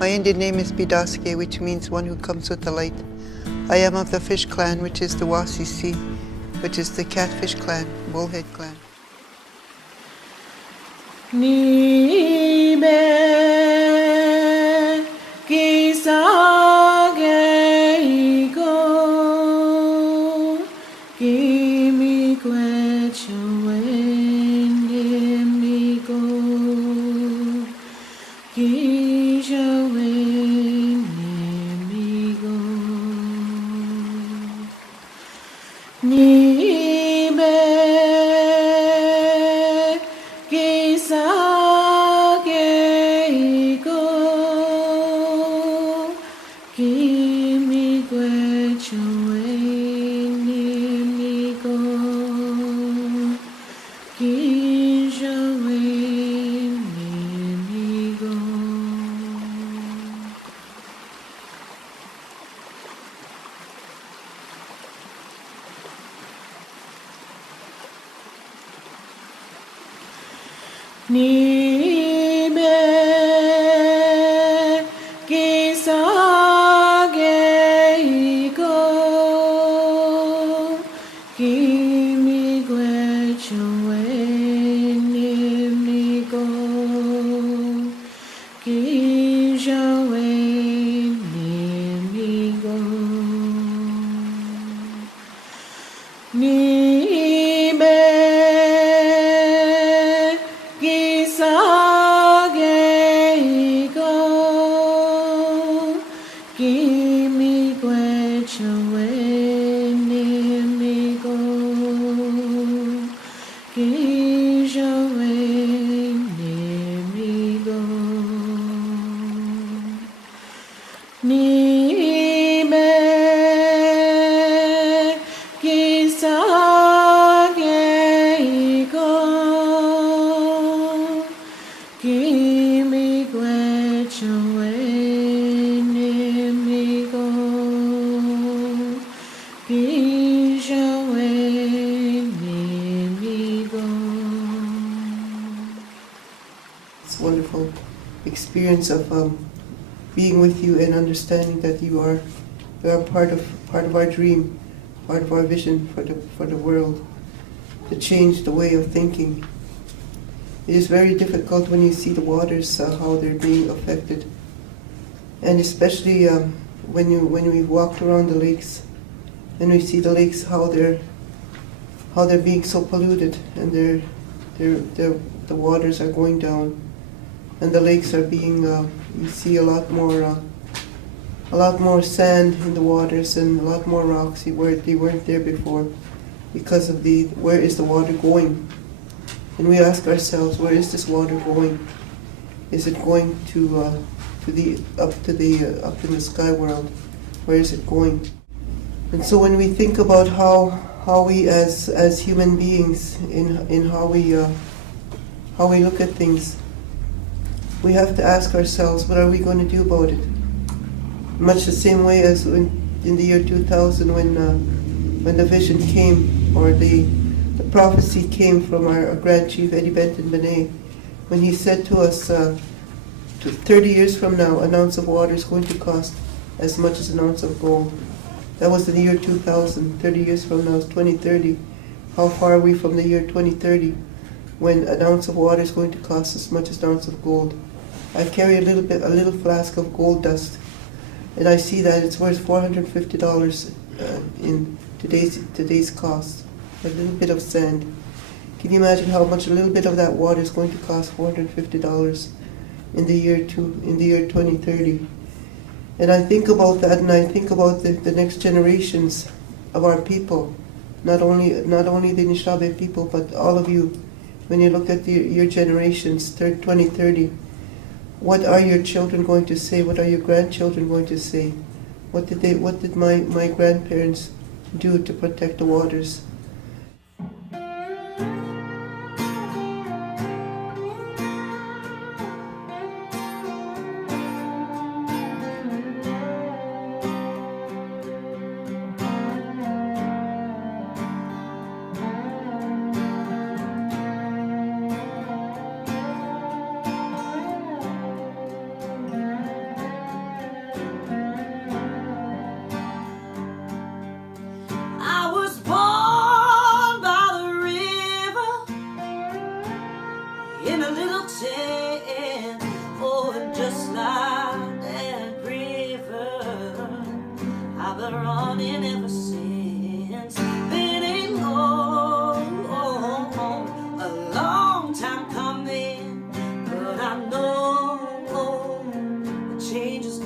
My Indian name is Biidaasige, which means one who comes with the light. I am of the fish clan, which is the Wasisi, which is the catfish clan, bullhead clan. Nibe kisage iko kimi kwecho endemiko kisha endemiko Nibe Nibe kisage iko kimi kwecho endemiko kisha endemiko Nibe Wonderful experience of being with you and understanding that you are part of our dream, part of our vision for the world, to change the way of thinking. It is very difficult when you see the waters how they're being affected, and especially when we walked around the lakes and we see the lakes how they're being so polluted, and the waters are going down. And the lakes are being, you see a lot more sand in the waters and a lot more rocks where they weren't there before, because of where is the water going? And we ask ourselves, where is this water going? Is it going up in the sky world? Where is it going? And so when we think about how we as human beings in how we look at things, we have to ask ourselves, what are we going to do about it? Much the same way as in the year 2000 when the vision came, or the prophecy came from our Grand Chief Eddie Benton Benet, when he said to us, 30 years from now, an ounce of water is going to cost as much as an ounce of gold. That was in the year 2000. 30 years from now is 2030. How far are we from the year 2030 when an ounce of water is going to cost as much as an ounce of gold? I carry a little flask of gold dust, and I see that it's worth $450 in today's cost. A little bit of sand. Can you imagine how much a little bit of that water is going to cost? $450 in the year 2030. And I think about that, and I think about the next generations of our people, not only the Anishinaabe people, but all of you. When you look at your generations, 2030, what are your children going to say? What are your grandchildren going to say? What did my grandparents do to protect the waters?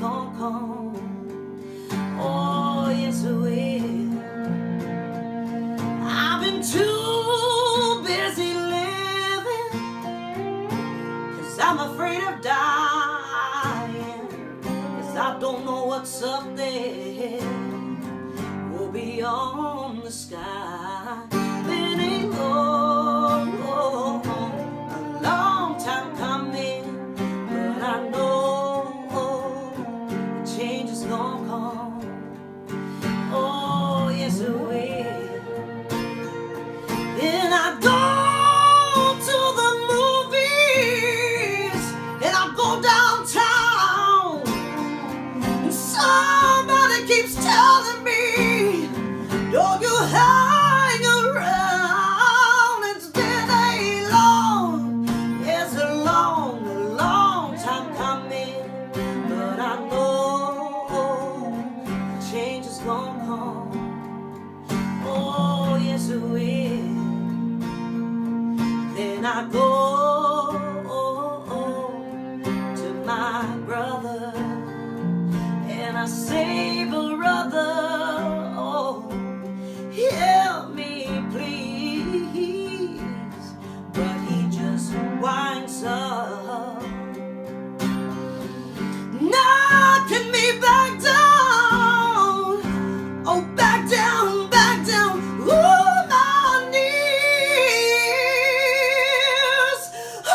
gonna come. Oh, yes it will. I've been too busy living, 'cause I'm afraid of dying, 'cause I don't know what's up there or beyond the sky. Been a long time coming, but I know change is gonna come. Oh, yes it will. Then I go to the movies, and I go downtown, and somebody keeps telling me, don't you hang around. It's been a long, yes, a long time coming, but I know change is gonna come. Oh, yes it will. Then I go to my brother, and I say, brother, oh, help me please. But he just winds up, knocking me back down. Oh, back down, ooh, my knees.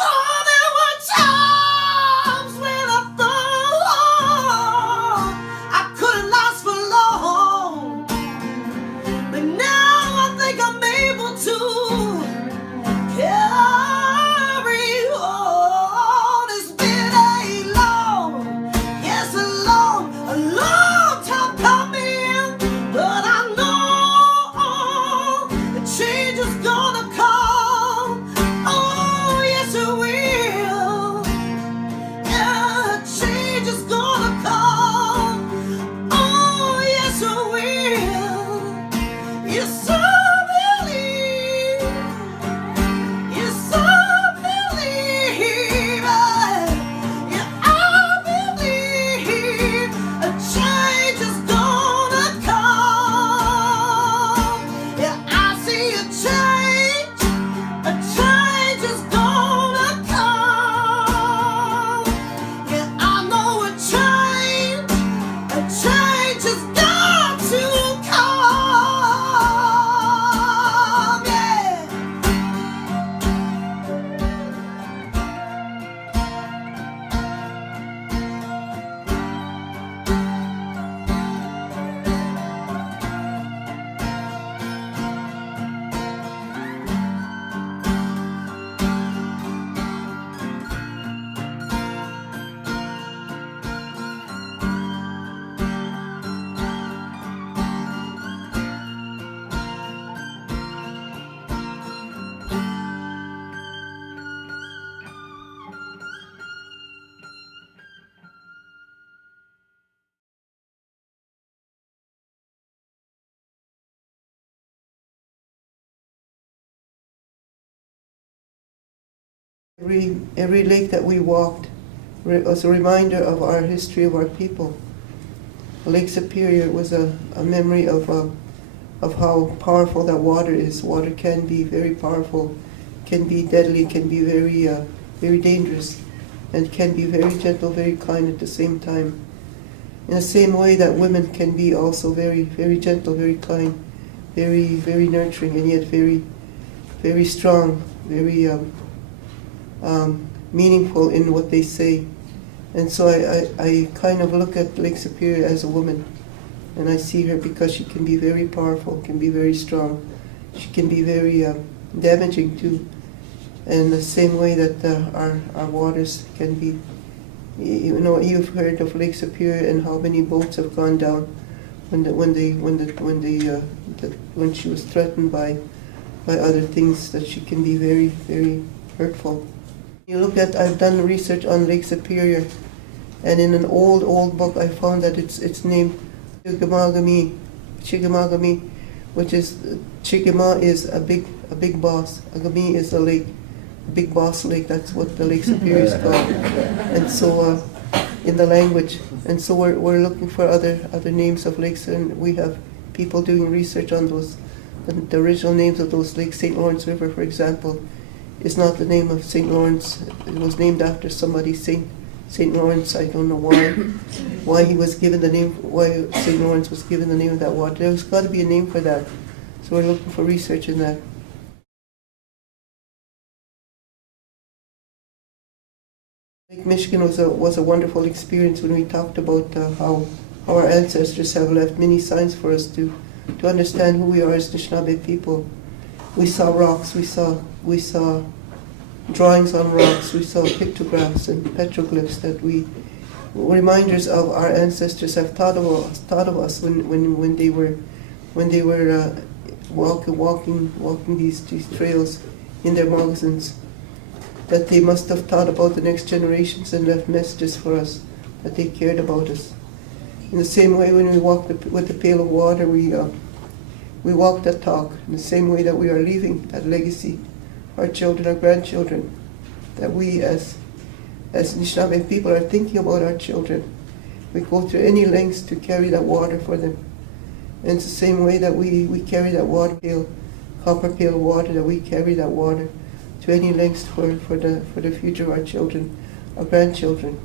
Oh, there were times when I thought I couldn't last for long, but now I think I'm able to carry on. It's been a long, yes, a long time coming, but I know the change is gonna come. Oh, yes it will. Yeah, change is gonna come. Oh, yes it will. Yes, I believe. Yes, I believe. Yeah, I believe a change is gonna come. Yeah, I see a change is gonna come. Yeah, I know a change has got to come. Yeah. Every lake that we walked was a reminder of our history of our people. Lake Superior was a memory of how powerful that water is. Water can be very powerful, can be deadly, can be very dangerous, and can be very gentle, very kind at the same time. In the same way that women can be also very, very gentle, very kind, very nurturing, and yet very strong, very meaningful in what they say. And so I kind of look at Lake Superior as a woman, and I see her because she can be very powerful, can be very strong. She can be very damaging too. And the same way that our waters can be, you know, you've heard of Lake Superior and how many boats have gone down when she was threatened by other things, that she can be very hurtful. You look at, I've done research on Lake Superior, and in an old book I found that it's named Chickamauga, which is, Chickamauga is a big boss, Agami is a lake, a big boss lake. That's what the Lake Superior is called. And so in the language. And so we're looking for other names of lakes, and we have people doing research on those. The original names of those lakes, St. Lawrence River, for example, is not the name of St. Lawrence. It was named after somebody, St. Lawrence. I don't know why he was given the name, why St. Lawrence was given the name of that water. There's got to be a name for that. So we're looking for research in that. Lake Michigan was a wonderful experience when we talked about how our ancestors have left many signs for us to understand who we are as Anishinaabe people. We saw rocks, we saw drawings on rocks, we saw pictographs and petroglyphs that reminders of our ancestors have thought of us when they were walking these trails in their moccasins, that they must have thought about the next generations and left messages for us, that they cared about us. In the same way, when we walked with the pail of water, we walk that talk. In the same way that we are leaving that legacy, our children, our grandchildren, that we as Anishinaabe people are thinking about our children. We go through any lengths to carry that water for them. And it's the same way that we carry that water pail, copper pail of water, that we carry that water to any lengths for the future of our children, our grandchildren.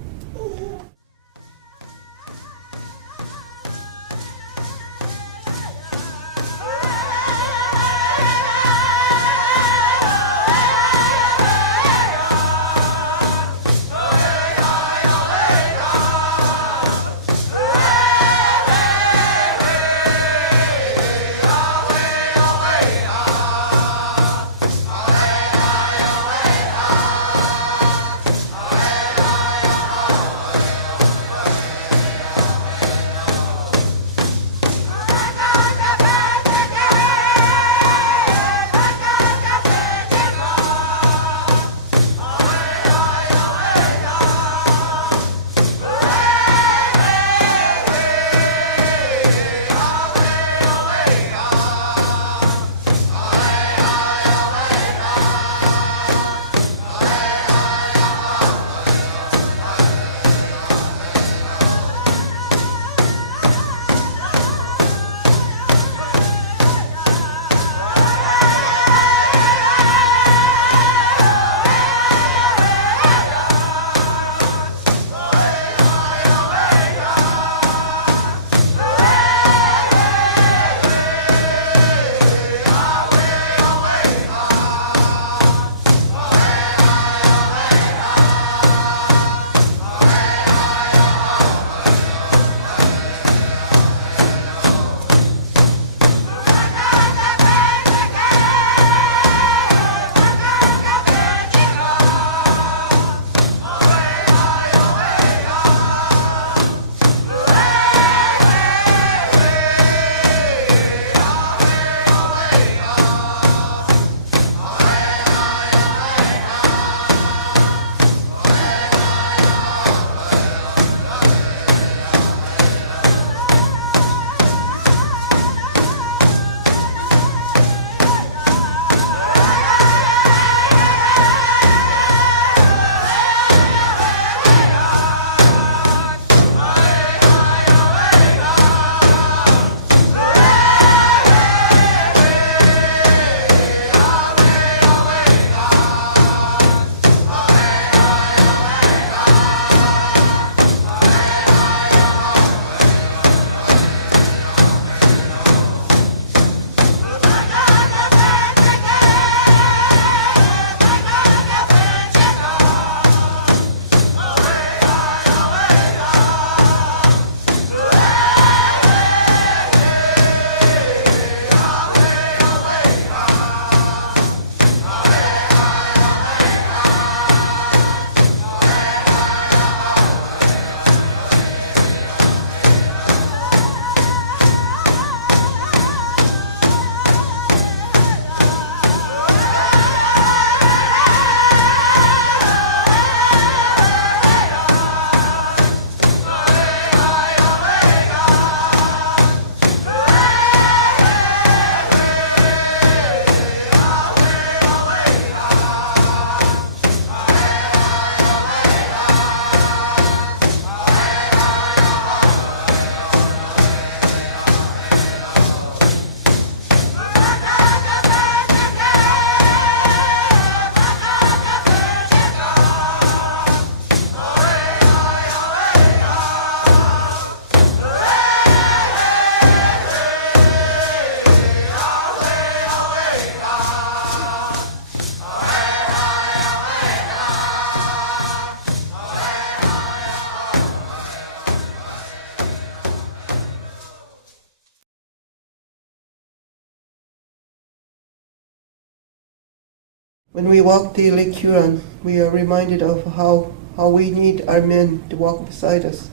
When we walk the Lake Huron, we are reminded of how we need our men to walk beside us.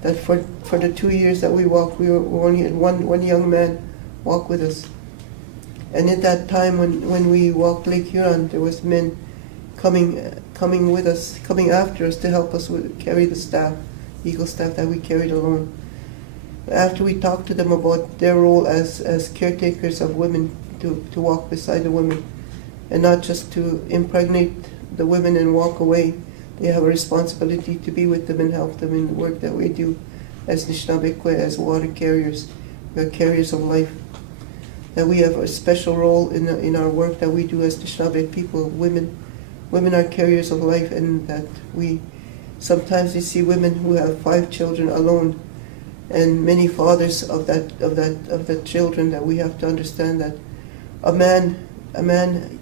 That for the 2 years that we walked, we only had one young man walk with us. And at that time when we walked Lake Huron, there was men coming with us, coming after us to help us carry the staff, eagle staff that we carried alone. After we talked to them about their role as caretakers of women, to walk beside the women, and not just to impregnate the women and walk away. They have a responsibility to be with them and help them in the work that we do as Anishinaabe, as water carriers. We are carriers of life. That we have a special role in our work that we do as Anishinaabe people. Women are carriers of life, and that we sometimes we see women who have 5 children alone, and many fathers of the children. That we have to understand that a man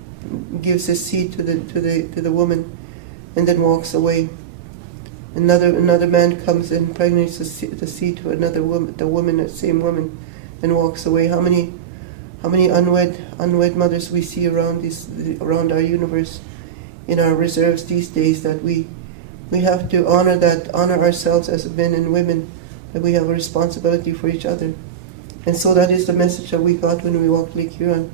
gives his seed to the woman, and then walks away. Another man comes and impregnates the seed to another woman, the same woman, and walks away. How many unwed mothers we see around our universe, in our reserves these days, that we have to honor ourselves as men and women, that we have a responsibility for each other. And so that is the message that we got when we walked Lake Huron.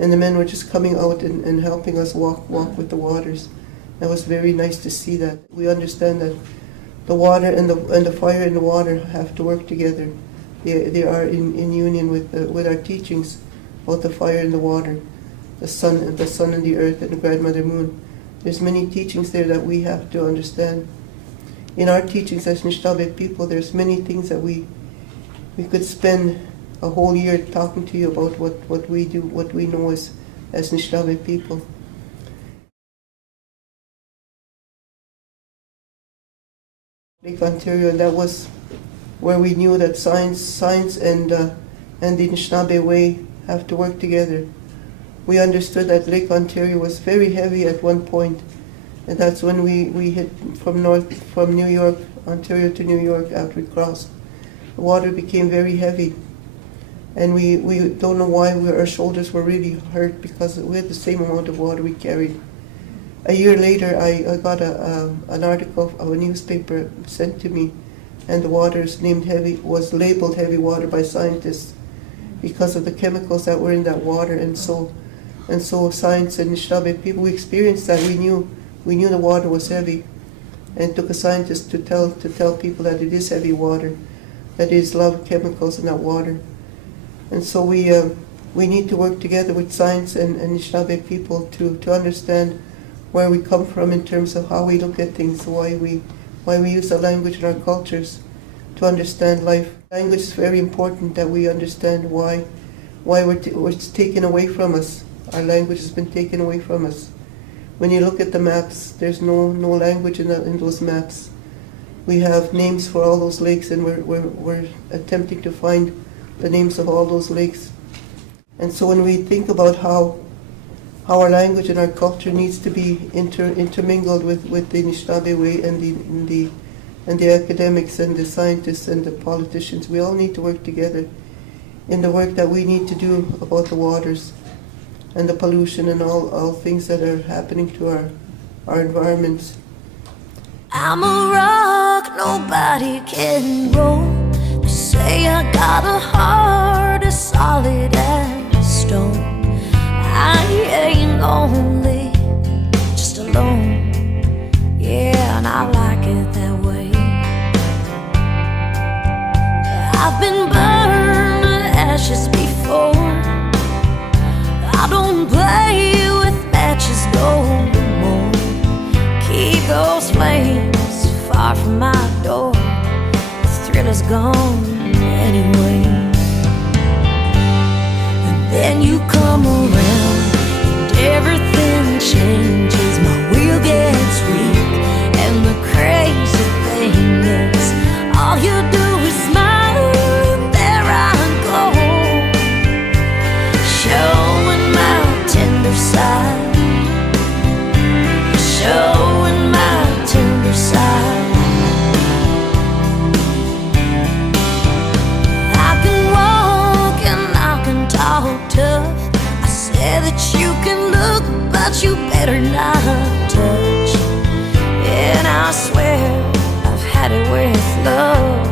And the men were just coming out and helping us walk with the waters. That was very nice to see that. We understand that the water and the fire and the water have to work together. They are in union with our teachings about the fire and the water, the sun and the earth and the grandmother moon. There's many teachings there that we have to understand. In our teachings as Anishinaabe people, there's many things that we could spend a whole year talking to you about what we do, what we know as Anishinaabe people. Lake Ontario, that was where we knew that science and the Anishinaabe way have to work together. We understood that Lake Ontario was very heavy at one point, and that's when we hit from New York, Ontario to New York after we crossed. The water became very heavy, and we don't know why our shoulders were really hurt, because we had the same amount of water we carried. A year later, I got an article of a newspaper sent to me, and the water was labeled heavy water by scientists because of the chemicals that were in that water. And so science and Anishinaabe people, we experienced that. We knew the water was heavy, and it took a scientist to tell people that it is heavy water, that there is a lot of chemicals in that water. And so we need to work together with science and Anishinaabe people to understand where we come from in terms of how we look at things, why we use the language in our cultures to understand life. Language is very important, that we understand why it's taken away from us. Our language has been taken away from us. When you look at the maps, there's no language in those maps. We have names for all those lakes, and we're attempting to find the names of all those lakes. And so when we think about how our language and our culture needs to be intermingled with the Anishinaabe way and the academics and the scientists and the politicians, we all need to work together in the work that we need to do about the waters and the pollution and all things that are happening to our environments. I'm a rock nobody can roll. They say I got a heart as solid as stone. I ain't lonely, just alone. Yeah, and I like it that way. I've been burned to ashes before. I don't play with matches no more. Keep those flames far from my door. The thrill is gone anyway. And then you come around and everything changes. My wheel gets weak, and the crazy thing is, all you do is smile, and there I go, showing my tender side, showing my tender side. I can walk and I can talk tough. I say that you can look, but that you better not touch. And I swear I've had it with love.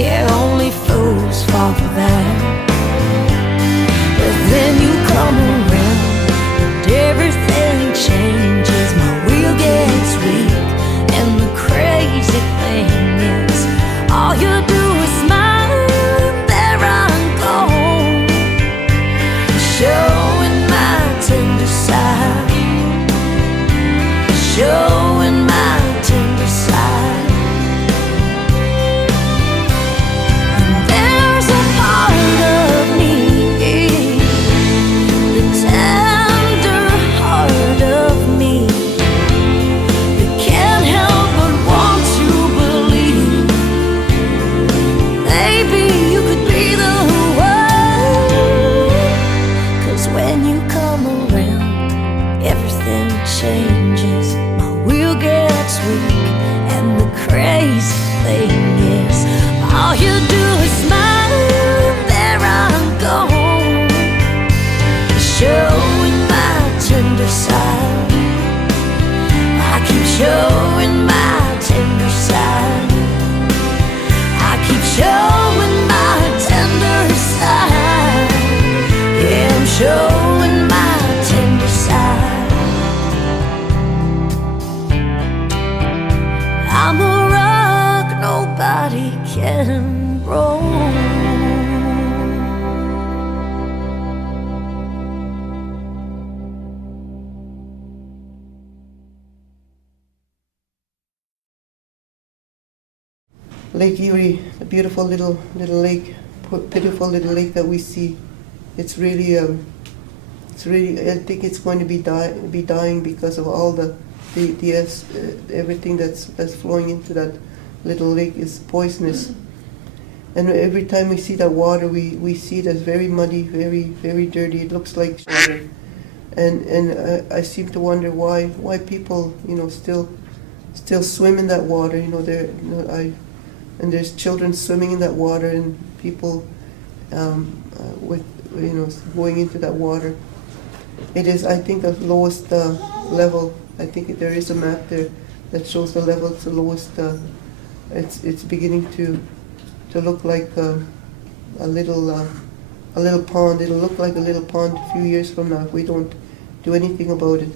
Yeah, only fools fall for that. But then you come around and everything changes. My wheel gets weak, and the crazy thing is, all you do is smile, and there I go, showing my tender side, showing my tender side. And there's a part of me, the tender heart of me, that can't help but want to believe maybe you could be the one. 'Cause when you come around, everything changes. My wheel gets weak, and the crazy thing is, all you do is smile, and there I go, showing my tender side. I keep showing my tender side. I keep showing my tender side. Yeah, I'm showing my tender side. I'm a rock nobody can roll. Lake Erie, a beautiful little lake, beautiful little lake that we see. It's really, I think it's going to be dying because of all the everything that's flowing into that little lake is poisonous. And every time we see that water, we see it as very muddy, very dirty. It looks like water. And I seem to wonder why people, still swim in that water. And there's children swimming in that water, and people going into that water. It is, I think, the lowest level. I think there is a map there that shows the level. It's the lowest. It's beginning to look like a little pond. It'll look like a little pond a few years from now if we don't do anything about it.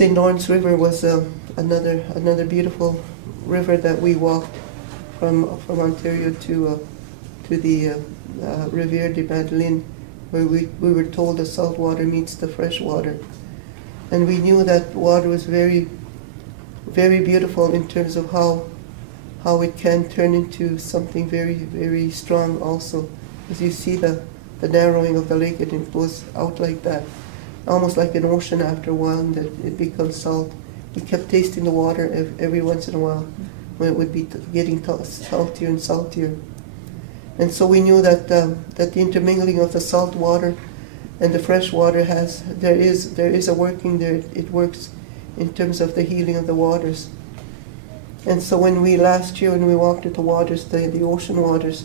St. Lawrence River was another beautiful river that we walked from Ontario to the Rivière de Manitoulin, where we were told the salt water meets the fresh water. And we knew that water was very, very beautiful in terms of how it can turn into something very, very strong also. As you see the narrowing of the lake, and it goes out like that, almost like an ocean after a while, and that it becomes salt. We kept tasting the water every once in a while when it would be getting saltier and saltier. And so we knew that the intermingling of the salt water and the fresh water there is a working there. It works in terms of the healing of the waters. And so last year when we walked at the waters, the ocean waters,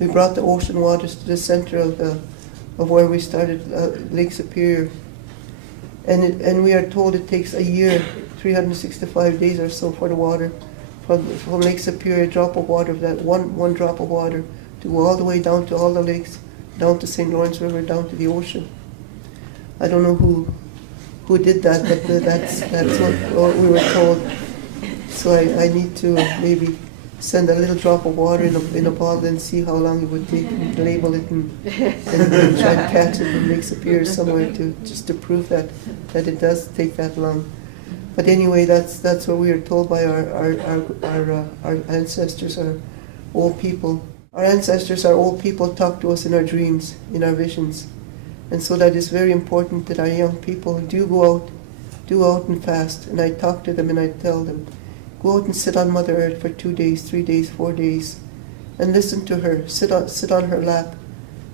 we brought the ocean waters to the center of where we started, Lake Superior. And we are told it takes a year, 365 days or so, for the water from Lake Superior, a drop of water, that one drop of water, to go all the way down to all the lakes, down to St. Lawrence River, down to the ocean. I don't know who did that, but that's what we were told. So I need to maybe send a little drop of water in a bottle and see how long it would take, and label it and try to catch it in Lake Superior somewhere just to prove that it does take that long. But anyway, that's what we are told by our ancestors, our old people. Our ancestors, our old people, talk to us in our dreams, in our visions. And so that is very important that our young people do go out and fast. And I talk to them and I tell them, go out and sit on Mother Earth for 2 days, 3 days, 4 days, and listen to her. Sit on her lap,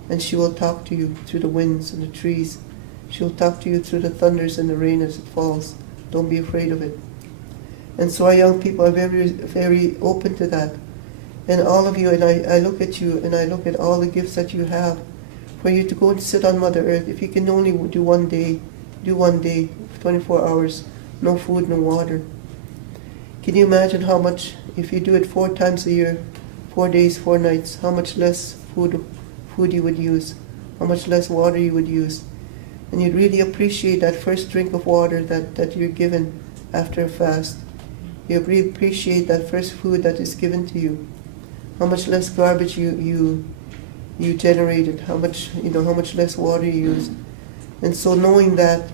and she will talk to you through the winds and the trees. She will talk to you through the thunders and the rain as it falls. Don't be afraid of it. And so our young people are very, very open to that. And all of you, and I look at you, and I look at all the gifts that you have, for you to go and sit on Mother Earth. If you can only do 1 day, do 1 day, 24 hours, no food, no water. Can you imagine how much, if you do it 4 times a year, 4 days, 4 nights, how much less food you would use, how much less water you would use? And you'd really appreciate that first drink of water that you're given after a fast. You really appreciate that first food that is given to you. How much less garbage you generated, how much less water you used. And so knowing that,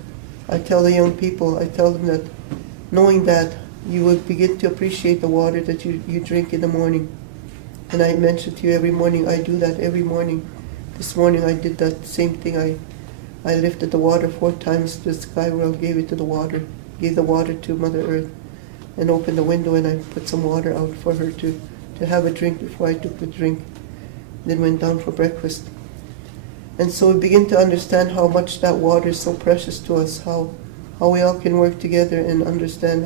I tell the young people, I tell them that knowing that, you will begin to appreciate the water that you drink in the morning. And I mentioned to you every morning, I do that every morning. This morning I did that same thing. I lifted the water 4 times to the sky world, gave it to the water, gave the water to Mother Earth, and opened the window and I put some water out for her to have a drink before I took the drink. Then went down for breakfast. And so we begin to understand how much that water is so precious to us, how we all can work together and understand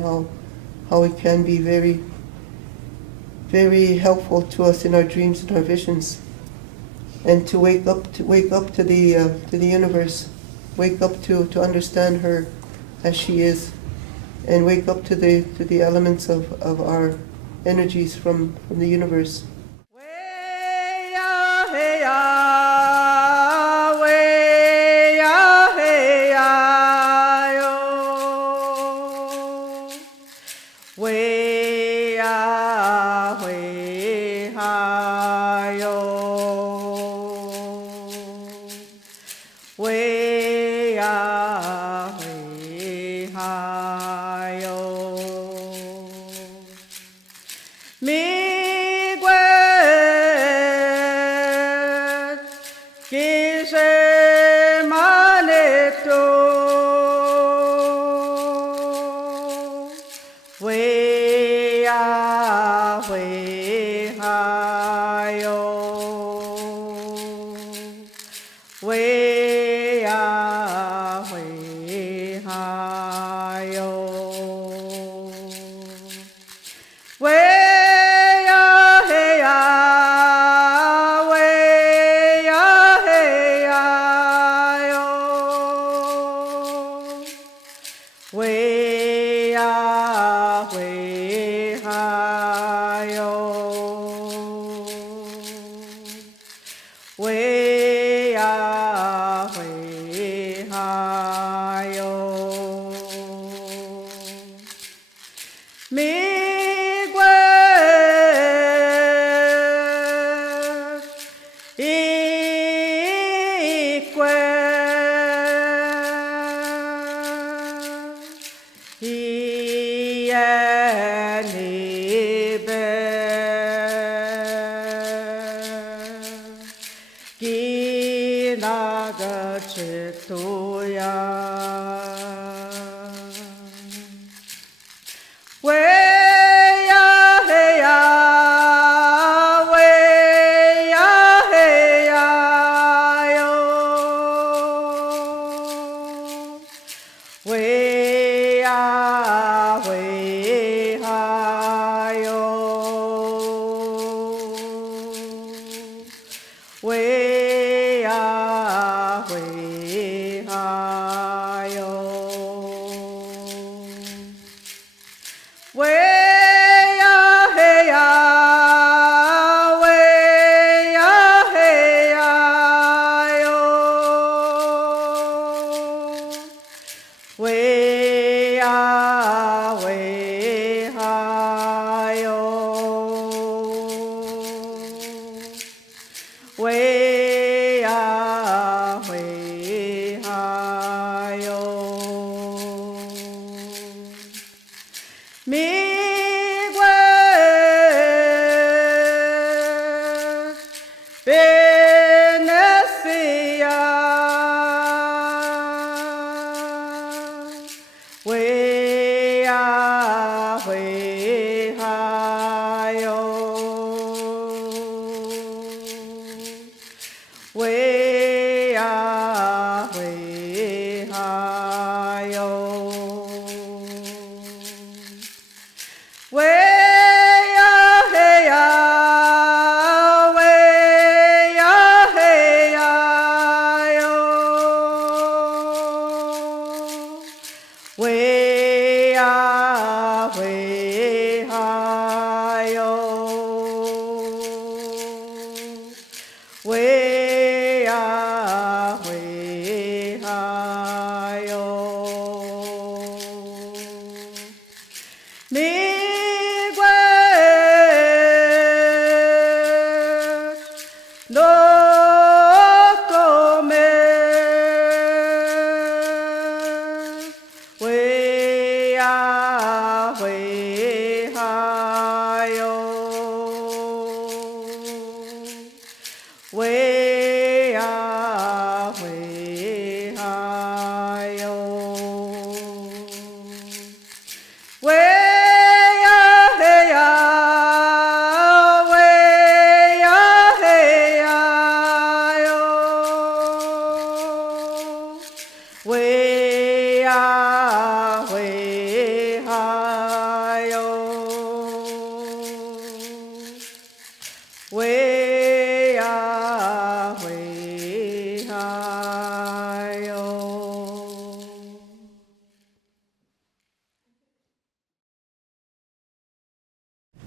how it can be very, very helpful to us in our dreams and our visions. And to wake up to the universe, wake up to understand her as she is, and wake up to the elements of our energies from the universe. Way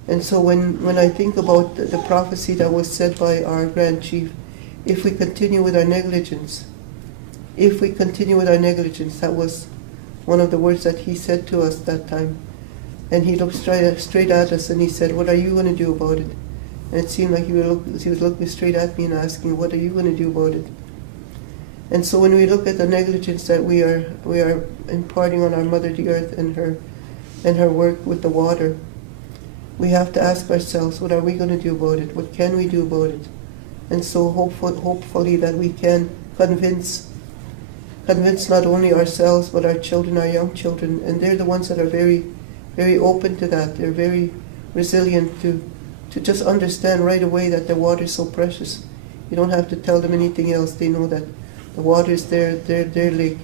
And so when I think about the prophecy that was said by our Grand Chief, if we continue with our negligence, that was one of the words that he said to us that time. And he looked straight at us and he said, what are you going to do about it? And it seemed like he was looking straight at me and asking, what are you going to do about it? And so when we look at the negligence that we are imparting on our Mother the Earth and her work with the water, we have to ask ourselves, what are we going to do about it? What can we do about it? And so hopefully that we can convince not only ourselves but our children, our young children, and they're the ones that are very, very open to that. They're very resilient to just understand right away that the water is so precious. You don't have to tell them anything else. They know that the water is their lake.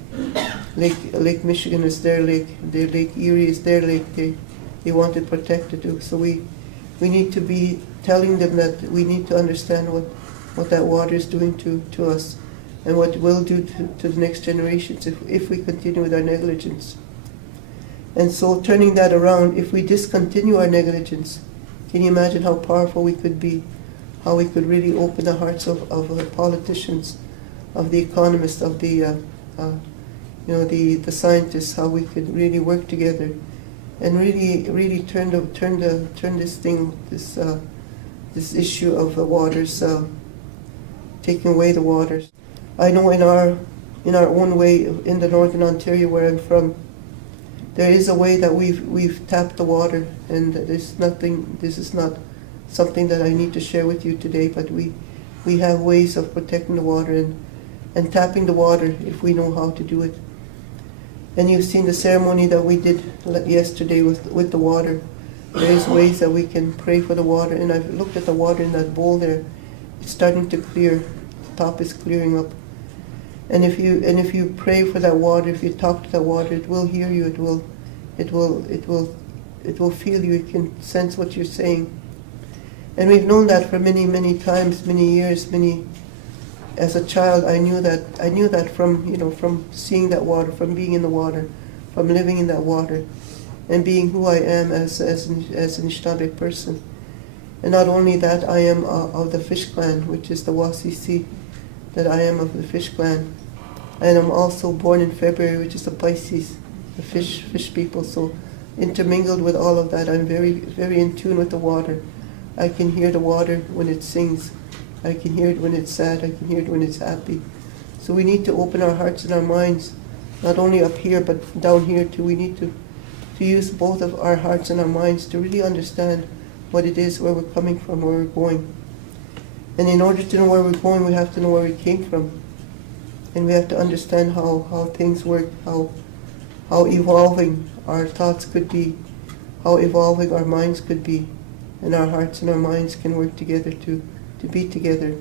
Lake Michigan is their lake. Their Lake Erie is their lake. They want it protected too. So we need to be telling them that we need to understand what that water is doing to us and what it will do to the next generations if we continue with our negligence. And so turning that around, if we discontinue our negligence, can you imagine how powerful we could be, how we could really open the hearts of the politicians, of the economists, of the scientists, how we could really work together and really turn this issue of the waters, taking away the waters. I know in our own way in the Northern Ontario where I'm from, there is a way that we've tapped the water, and there's nothing. This is not something that I need to share with you today, but we have ways of protecting the water and tapping the water if we know how to do it. And you've seen the ceremony that we did yesterday with the water. There's ways that we can pray for the water, and I've looked at the water in that bowl there. It's starting to clear. The top is clearing up. And if you pray for that water, if you talk to that water, it will hear you. It will feel you. It can sense what you're saying. And we've known that for many times, many years, As a child, I knew that from seeing that water, from being in the water, from living in that water, and being who I am as an Anishinaabe person. And not only that, I am of the fish clan, which is the Wasisi, that I am of the fish clan. And I'm also born in February, which is the Pisces, the fish people. So intermingled with all of that, I'm very in tune with the water. I can hear the water when it sings. I can hear it when it's sad. I can hear it when it's happy. So we need to open our hearts and our minds, not only up here, but down here too. We need to use both of our hearts and our minds to really understand what it is, where we're coming from, where we're going. And in order to know where we're going, we have to know where we came from. And we have to understand how things work, how evolving our thoughts could be, how evolving our minds could be, and our hearts and our minds can work together to be together.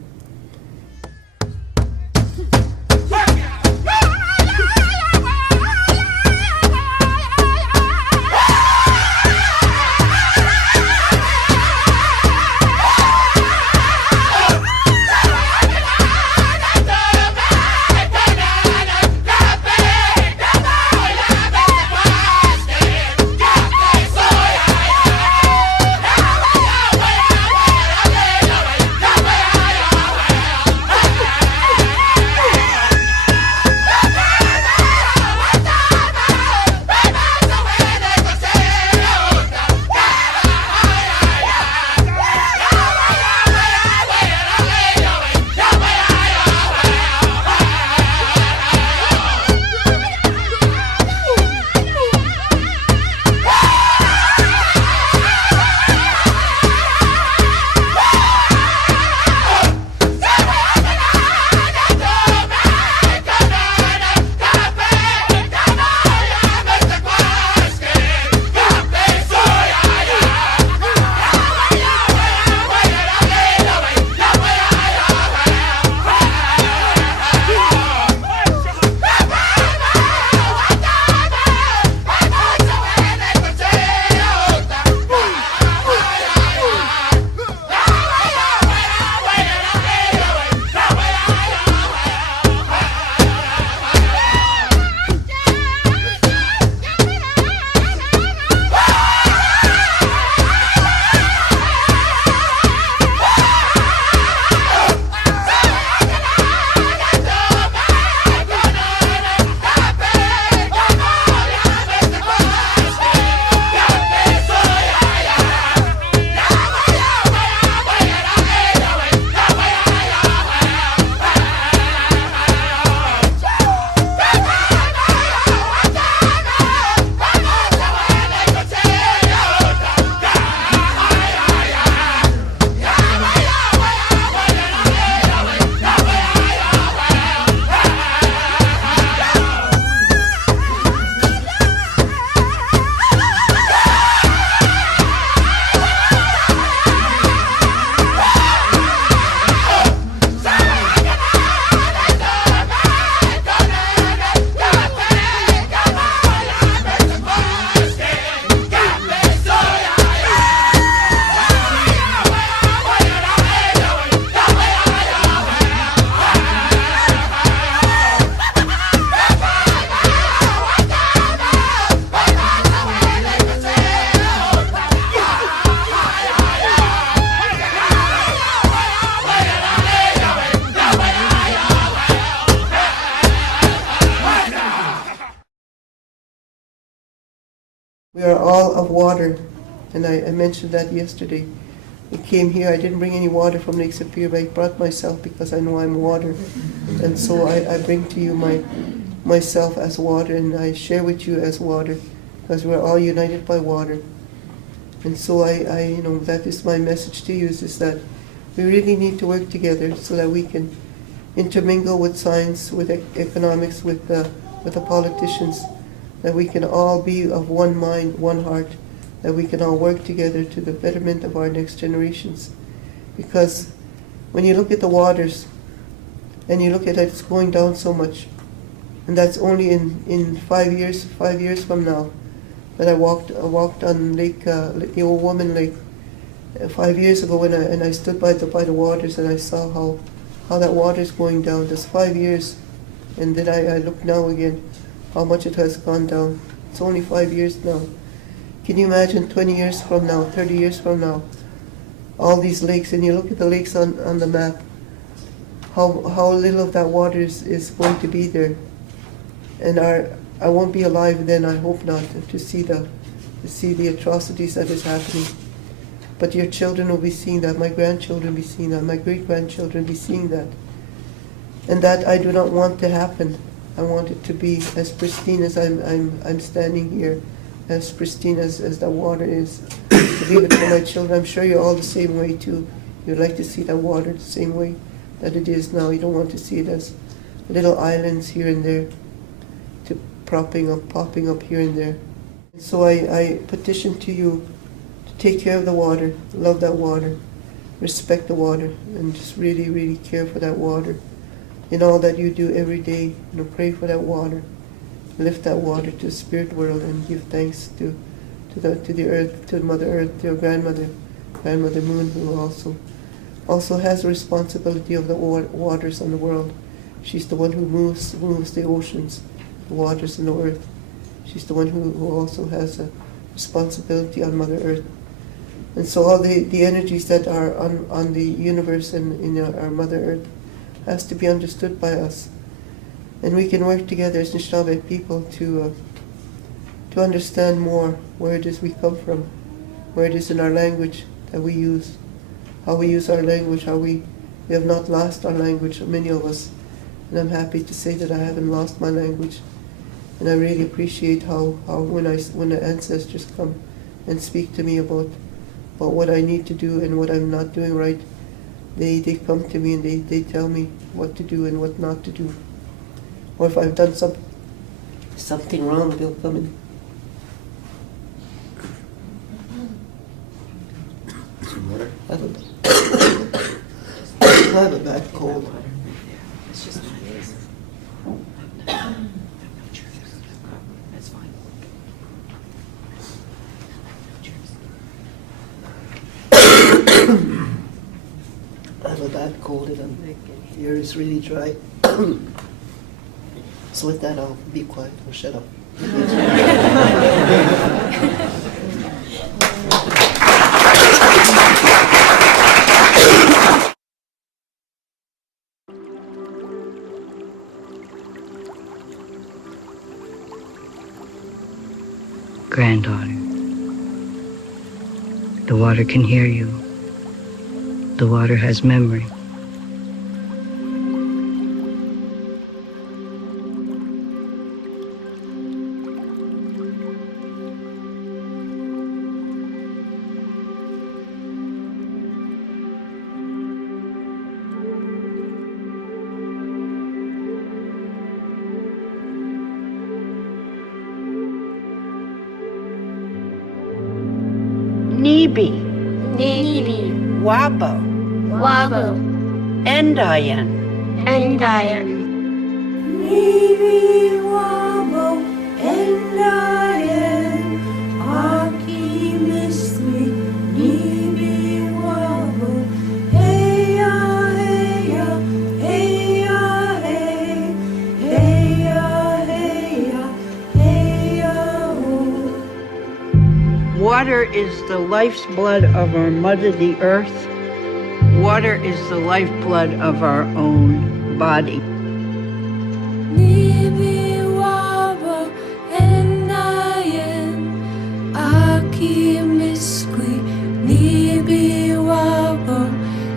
We are all of water, and I mentioned that yesterday. I came here, I didn't bring any water from Lake Superior, but I brought myself because I know I'm water. And so I bring to you myself as water, and I share with you as water because we're all united by water. And so that is my message to you, is that we really need to work together so that we can intermingle with science, with economics, with the politicians, that we can all be of one mind, one heart, that we can all work together to the betterment of our next generations. Because when you look at the waters, and you look at it, it's going down so much, and that's only in 5 years from now. But I walked on Lake, the Old Woman Lake, 5 years ago, and I stood by the waters, and I saw how that water is going down. That's 5 years, and then I look now again, how much it has gone down. It's only 5 years now. Can you imagine 20 years from now, 30 years from now, all these lakes, and you look at the lakes on the map, how little of that water is going to be there, and I won't be alive then, I hope not, to see the atrocities that is happening. But your children will be seeing that, my grandchildren will be seeing that, my great-grandchildren will be seeing that. And that I do not want to happen. I want it to be as pristine as I'm standing here, as pristine as the water is, to leave it for my children. I'm sure you're all the same way too. You'd like to see that water the same way that it is now. You don't want to see it as little islands here and there, to popping up here and there. So I petition to you to take care of the water, love that water, respect the water, and just really, really care for that water in all that you do every day. Pray for that water, lift that water to the spirit world, and give thanks to the earth, to Mother Earth, to your grandmother Moon, who also has the responsibility of the waters on the world. She's the one who moves the oceans, the waters, and the earth. She's the one who also has a responsibility on Mother Earth. And so all the energies that are on the universe and in our Mother Earth has to be understood by us. And we can work together as Anishinaabe people to understand more where it is we come from, where it is in our language that we use, how we use our language, how we have not lost our language, many of us. And I'm happy to say that I haven't lost my language. And I really appreciate how when the ancestors come and speak to me about what I need to do and what I'm not doing right, they come to me and they tell me what to do and what not to do. Or if I've done something wrong, they'll come in. Some water? I have a bad cold. It's just what it is. That's fine. I have a bad cold and the air is really dry. So with that, I'll be quiet or shut up. Granddaughter, the water can hear you. The water has memory. Nibi, Nibi, Wabo, Wabo, Endayan, Endayan. Nibi wabo endayen aki mismi nibi wabo heya heya heya hey heya heya heya oh. Water is the life's blood of our mother, the earth. Water is the lifeblood of our own body. Nibi wabo endayen aki mismi nibi wabo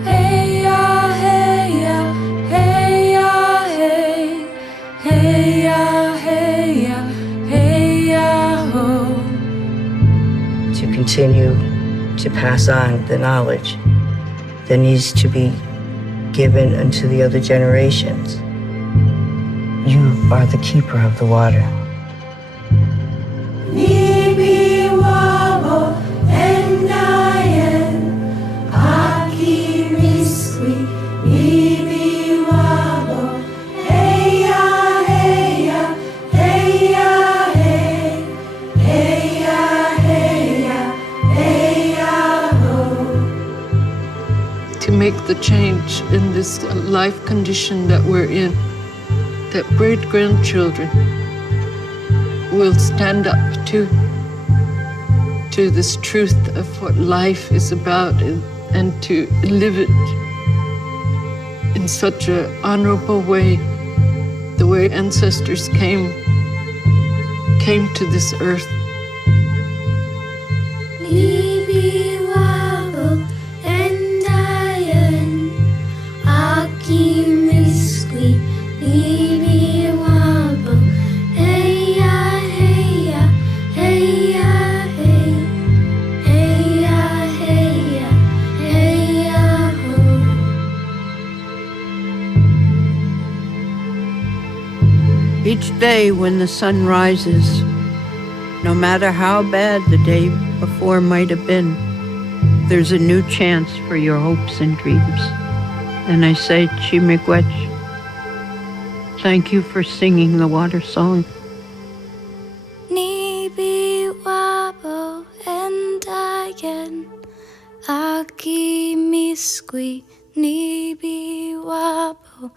heya heya heya hey heya heya heya oh. continue to pass on the knowledge that needs to be given unto the other generations. You are the keeper of the water. To make the change in this life condition that we're in, that great-grandchildren will stand up to this truth of what life is about and to live it in such an honorable way, the way ancestors came to this earth. Each day when the sun rises, no matter how bad the day before might have been, there's a new chance for your hopes and dreams. And I say, Chimiigwech, thank you for singing the water song. Nibi wabo endayen aki miskwi nibi wabo